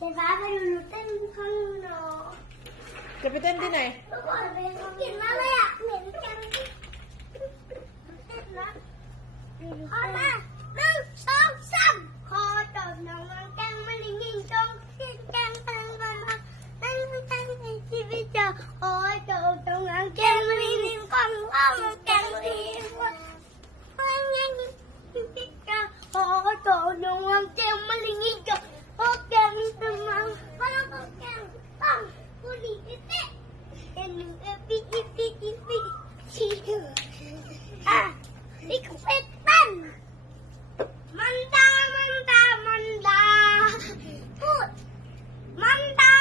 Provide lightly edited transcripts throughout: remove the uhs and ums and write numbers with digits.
เดี๋ยวฟ้าไปดูหนูเต้นข้างนอกจะไปเต้นที่ไหนเมื่อก่อนเป็นเขากินมาเลยอ่ะเหม็นจังเต้นนะพอมา1 2 3คอจบน้องมันแกงมันลิงยิงจงสิ้นแกงตังมันมาตั้งในชีวิตเจอโอ้ยจบตรงนั้นแกงมันลิงยิงกองว่ามันแกงลิงมันยังชีวิตเจอโอ้ยจบตรงนั้นแกงมันลิงยิงจงโอ้แกงตรงนั้นมันต้องแกงต้องผู้หญิงเต้เอ็นเอฟอีชีอ่ะนี่คือเป็นตั้นมันดาพูดมันดา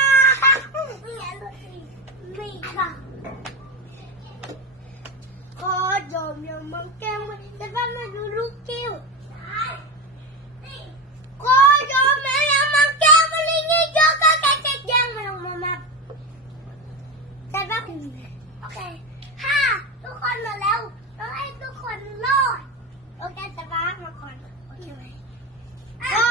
ไม่ค่ะขอจอมยังมังแก้มจะทำให้ดูลูกกิ้วขอจอมยังมังแก้มมันลิงยี่โยก็แกจะยังมันลงมาแต่ว่าโอเคทุกคนมาแล้วต้องให้ทุกคนรอดโอเคแต่ว่ามาก่อนโอเคไหมก็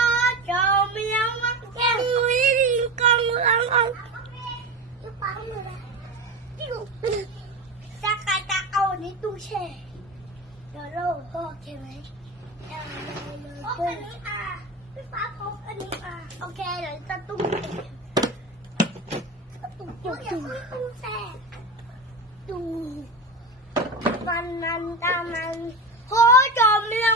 จะมีมังแก้มวิ่งกองลังอ่อนจะไปเลยจะเอาในตู้แช่เดี๋ยวเราโอเคไหมพกอันนี้พี่ฟ้าพกอันนี้โอเคเดี๋ยวจะตู้ตู้แช่ดูมันตามันโหจอมเมือง